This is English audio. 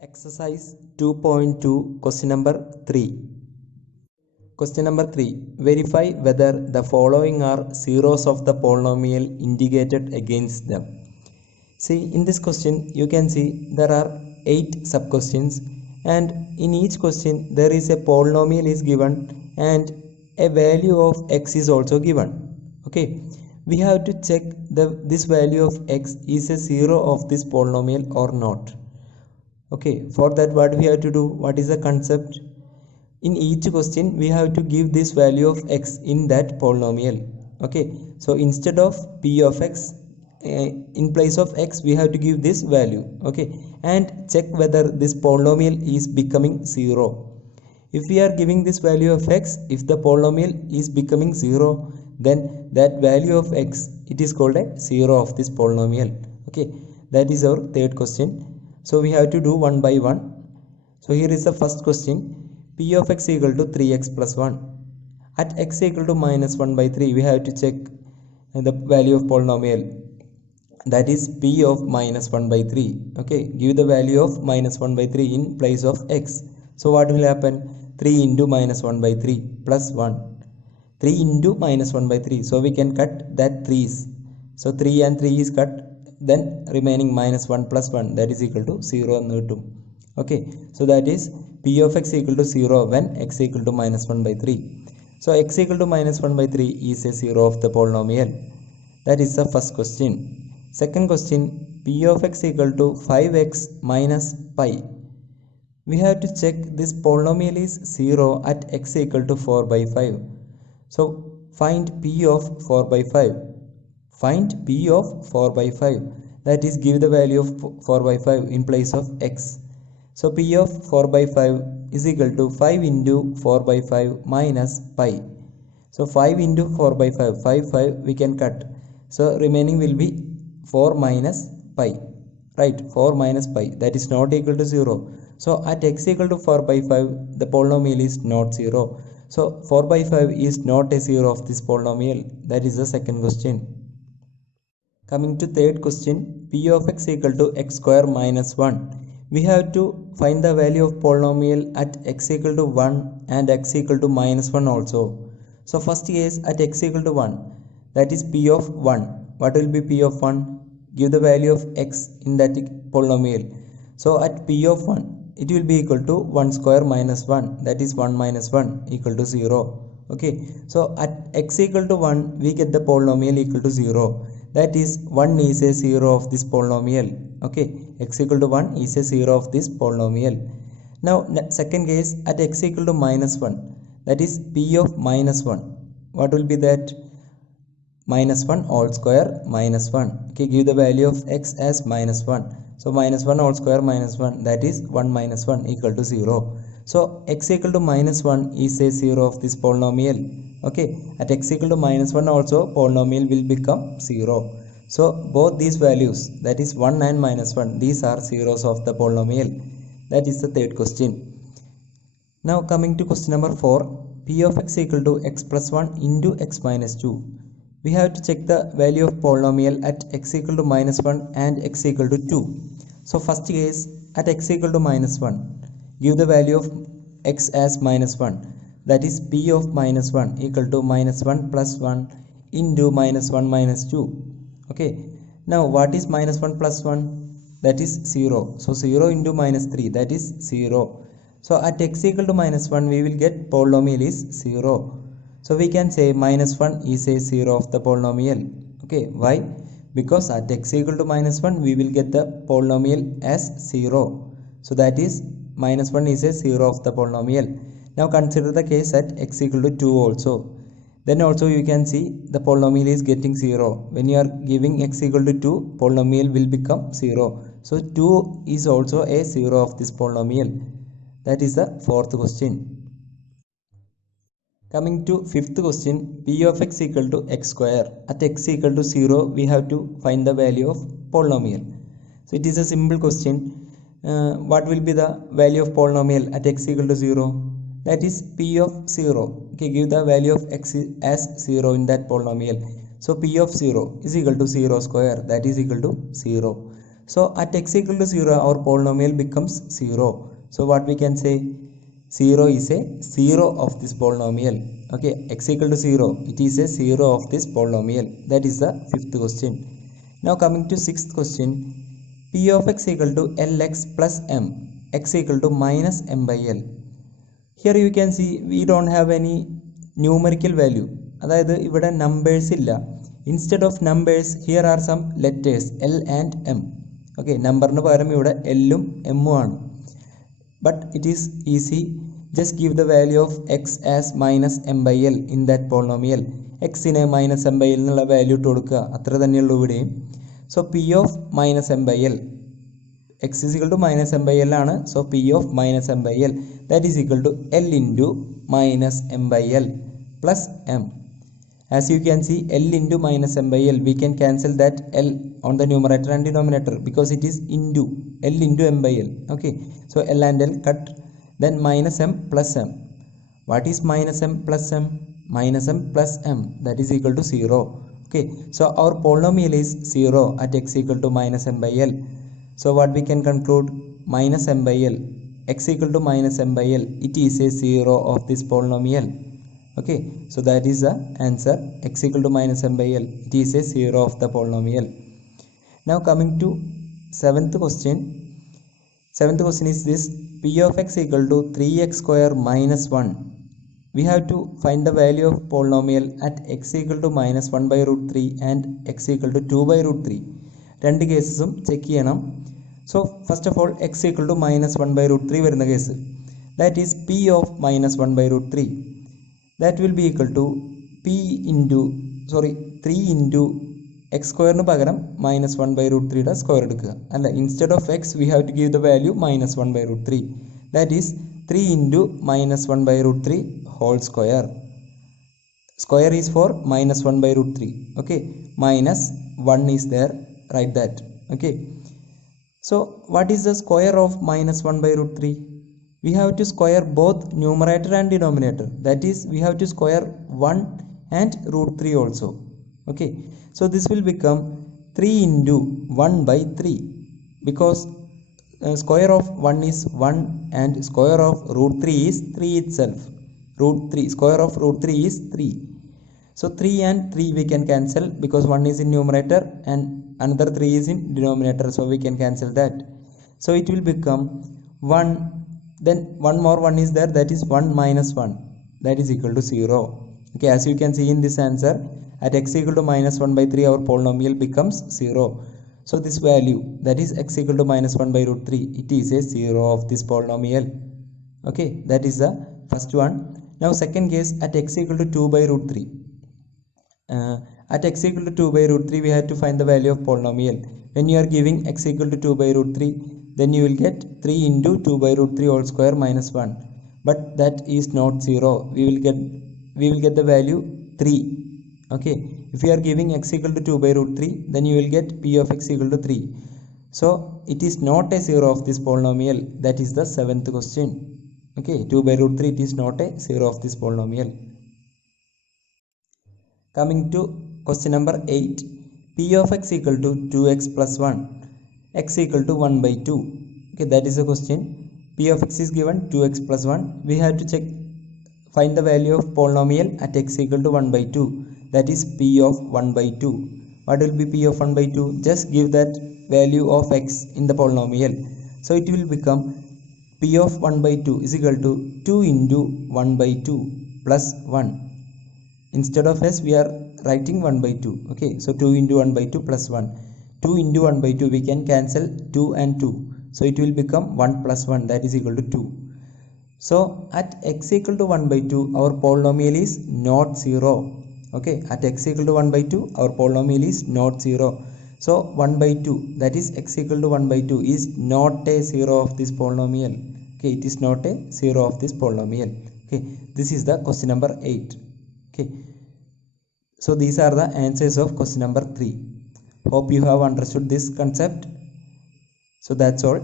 Exercise 2.2 question number 3. Question number 3. Verify whether the following are zeros of the polynomial indicated against them. See, in this question you can see there are 8 sub questions, and in each question there is a polynomial is given and a value of x is also given. Okay, we have to check this value of x is a zero of this polynomial or not. Okay, for that what we have to do, what is the concept? In each question we have to give this value of x in that polynomial. Okay, so instead of p of x, in place of x we have to give this value. Okay, and check whether this polynomial is becoming 0. If we are giving this value of x, if the polynomial is becoming 0, then that value of x, it is called a 0 of this polynomial. Okay, that is our third question. So we have to do one by one. So here is the first question. P of x equal to 3x plus 1. At x equal to minus 1 by 3, we have to check the value of polynomial. That is p of minus 1 by 3. Okay, give the value of minus 1 by 3 in place of x. So what will happen? 3 into minus 1 by 3 plus 1. 3 into minus 1 by 3. So we can cut that 3's. So 3 and 3 is cut. Then remaining minus 1 plus 1, that is equal to 0. Okay, so that is p of x equal to 0 when x equal to minus 1 by 3. So x equal to minus 1 by 3 is a 0 of the polynomial. That is the first question. Second question, p of x equal to 5x minus pi. We have to check this polynomial is 0 at x equal to 4 by 5. So find p of 4 by 5. Find p of 4 by 5. That is, give the value of 4 by 5 in place of x. So p of 4 by 5 is equal to 5 into 4 by 5 minus pi. So 5 into 4 by 5, 5 we can cut. So remaining will be 4 minus pi. Right, 4 minus pi, that is not equal to 0. So at x equal to 4 by 5, the polynomial is not 0. So 4 by 5 is not a 0 of this polynomial. That is the second question. Coming to third question, p of x equal to x square minus 1. We have to find the value of polynomial at x equal to 1 and x equal to minus 1 also. So first case at x equal to 1, that is p of 1. What will be p of 1? Give the value of x in that polynomial. So at p of 1, it will be equal to 1 square minus 1, that is 1 minus 1 equal to 0. Okay, so at x equal to 1, we get the polynomial equal to 0. That is, 1 is a 0 of this polynomial. Okay, x equal to 1 is a 0 of this polynomial. Now second case, at x equal to minus 1, that is p of minus 1. What will be that? Minus 1 all square minus 1. Okay, give the value of x as minus 1. So minus 1 all square minus 1, that is 1 minus 1 equal to 0. So x equal to minus 1 is a 0 of this polynomial. Okay, at x equal to minus 1 also polynomial will become 0. So both these values, that is 1 and minus 1, these are zeros of the polynomial. That is the third question. Now coming to question number 4, p of x equal to x plus 1 into x minus 2. We have to check the value of polynomial at x equal to minus 1 and x equal to 2. So first case, at x equal to minus 1, give the value of x as minus 1. That is p of minus 1 equal to minus 1 plus 1 into minus 1 minus 2. Okay, now what is minus 1 plus 1? That is 0. So 0 into minus 3, that is 0. So at x equal to minus 1, we will get polynomial is 0. So we can say minus 1 is a 0 of the polynomial. Okay, why? Because at x equal to minus 1, we will get the polynomial as 0. So that is minus 1 is a 0 of the polynomial. Now consider the case at x equal to 2 also. Then also you can see the polynomial is getting 0. When you are giving x equal to 2, polynomial will become 0. So 2 is also a 0 of this polynomial. That is the fourth question. Coming to fifth question, p of x equal to x square. At x equal to 0, we have to find the value of polynomial. So it is a simple question. What will be the value of polynomial at x equal to 0? That is p of 0. Okay, give the value of x as 0 in that polynomial. So p of 0 is equal to 0 square, that is equal to 0. So at x equal to 0, our polynomial becomes 0. So what we can say? 0 is a 0 of this polynomial. Okay, x equal to 0, it is a 0 of this polynomial. That is the fifth question. Now coming to sixth question. P of x equal to Lx plus m, x equal to minus m by L. Here you can see we don't have any numerical value. അതായത് ഇവിടെ numbers ഇല്ല. Instead of numbers, here are some letters L and M. Okay, നമ്പറിന് പകരം ഇവിടെ L ഉം M ഉം ആണ്. But it is easy. Just give the value of x as minus m by L in that polynomial. X നെ minus m by L എന്നുള്ള value ഇട്ട് കൊടുക്കുക. അത്ര തന്നെയുള്ളൂ ഇവിടെയും. So P of minus m by L. X is equal to minus m by L ആണ്. So P of minus m by L, that is equal to L into minus m by L plus m. As you can see, L into minus m by L, we can cancel that L on the numerator and denominator because it is into L into m by L. Okay, so L and L cut, then minus m plus m. What is minus m plus m? Minus m plus m, that is equal to 0. Okay, so our polynomial is 0 at x equal to minus m by L. So what we can conclude? Minus m by L, x equal to minus m by L, it is a 0 of this polynomial. Okay, so that is the answer. X equal to minus m by L, it is a 0 of the polynomial. Now coming to seventh question. Seventh question is this. P of x equal to 3x square minus 1. We have to find the value of polynomial at x equal to minus 1 by root 3 and x equal to 2 by root 3. രണ്ട് കേസസും check ചെയ്യണം. So first of all, x equal to minus 1 by root 3 വരുന്ന case, that is P of minus 1 by root 3. That will be equal to 3 into x square പകരം minus 1 by root 3 square എടുക്കുക. അല്ല, instead of x we have to give the value minus 1 by root 3. That is 3 into minus 1 by root 3 whole square. Square is for minus 1 by root 3. Okay, minus 1 is there, write that. Okay, so what is the square of minus 1 by root 3? We have to square both numerator and denominator. That is, we have to square 1 and root 3 also. Okay, so this will become 3 into 1 by 3 because square of 1 is 1 and square of root 3 is 3 itself. Square of root 3 is 3. So 3 and 3 we can cancel because 1 is in numerator and another 3 is in denominator, so we can cancel that. So it will become 1, then one more 1 is there, that is 1 minus 1, that is equal to 0. Okay, as you can see in this answer, at x equal to minus 1 by 3 our polynomial becomes 0. So this value, that is x equal to minus 1 by root 3, it is a 0 of this polynomial. Okay, that is the first one. Now second case, at x equal to 2 by root 3. At x equal to 2 by root 3 we have to find the value of polynomial. When you are giving x equal to 2 by root 3, then you will get 3 into 2 by root 3 whole square minus 1. But that is not 0. We will get the value 3. Okay, if you are giving x equal to 2 by root 3, then you will get P of x equal to 3. So it is not a 0 of this polynomial. That is the seventh question. Okay, 2 by root 3, it is not a 0 of this polynomial. Coming to question number 8. P of x equal to 2x plus 1, x equal to 1 by 2. Okay, that is the question. P of x is given 2x plus 1. We have to find the value of polynomial at x equal to 1 by 2. That is P of 1 by 2. What will be P of 1 by 2? Just give that value of x in the polynomial. So it will become P of 1 by 2 is equal to 2 into 1 by 2 plus 1. Instead of s we are writing 1 by 2. Okay, so 2 into 1 by 2 plus 1. 2 into 1 by 2 we can cancel 2 and 2. So it will become 1 plus 1, that is equal to 2. So at x equal to 1 by 2 our polynomial is not 0. Okay, at x equal to 1 by 2 our polynomial is not 0. So 1 by 2, that is x equal to 1 by 2 is not a 0 of this polynomial. Okay, it is not a 0 of this polynomial. Okay, this is the question number 8. Okay, so these are the answers of question number 3. Hope you have understood this concept. So that's all.